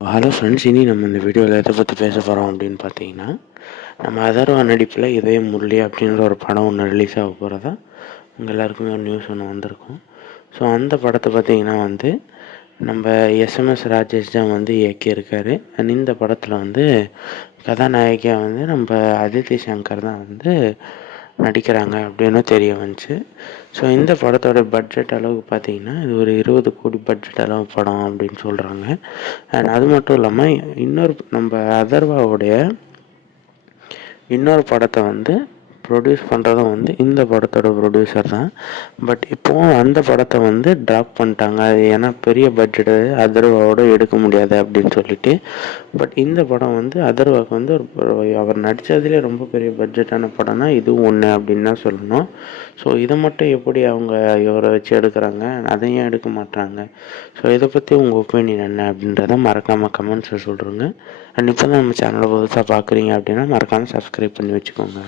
Hello friends இனி நம்ம இந்த வீடியோவில் எதை பற்றி பேச போகிறோம் அப்படின்னு பார்த்தீங்கன்னா நம்ம அதர்வா நடிப்பில் இதய முரளி அப்படின்ற ஒரு படம் ஒன்று ரிலீஸ் ஆக போகிறதா உங்கள் எல்லாருக்குமே ஒரு நியூஸ் ஒன்று வந்திருக்கும். ஸோ அந்த படத்தை பார்த்தீங்கன்னா வந்து நம்ம எஸ்எம்எஸ் ராஜேஷ் தான் வந்து இயக்கியிருக்காரு. அண்ட் இந்த படத்தில் வந்து கதாநாயகியாக வந்து நம்ம அதித்தி சங்கர் தான் வந்து நடிக்கிறாங்க அப்படின்னு தெரிய வந்துச்சு. ஸோ இந்த படத்தோட பட்ஜெட் அளவுக்கு பார்த்தீங்கன்னா இது ஒரு இருபது கோடி பட்ஜெட் அளவு படம் அப்படின்னு சொல்கிறாங்க அண்ட் அது மட்டும் இல்லாமல் இன்னொரு நம்ம அதர்வாவுடைய இன்னொரு படத்தை வந்து ப்ரொடியூஸ் பண்ணுறதும் வந்து இந்த படத்தோட ப்ரொடியூசர் தான். பட் இப்போவும் அந்த படத்தை வந்து ட்ராப் பண்ணிட்டாங்க. அது ஏன்னா பெரிய பட்ஜெட்டு அதர்வாவோட எடுக்க முடியாது அப்படின்னு சொல்லிட்டு. பட் இந்த படம் வந்து அதர்வாக்கு வந்து ஒரு அவர் நடித்ததுலேயே ரொம்ப பெரிய பட்ஜெட்டான படம்னா இதுவும் ஒன்று அப்படின்னு தான் சொல்லணும். ஸோ இதை மட்டும் எப்படி அவங்க இவரை வச்சு எடுக்கிறாங்க? அதையும் எடுக்க மாட்டாங்க ஸோ இதை பற்றி உங்கள் ஒப்பீனியன் என்ன அப்படின்றத மறக்காமல் கமெண்ட்ஸில் சொல்கிறேங்க அண்ட் இப்போ தான் நம்ம சேனலை புதுசாக பார்க்குறீங்க அப்படின்னா மறக்காமல் சப்ஸ்கிரைப் பண்ணி வச்சுக்கோங்க.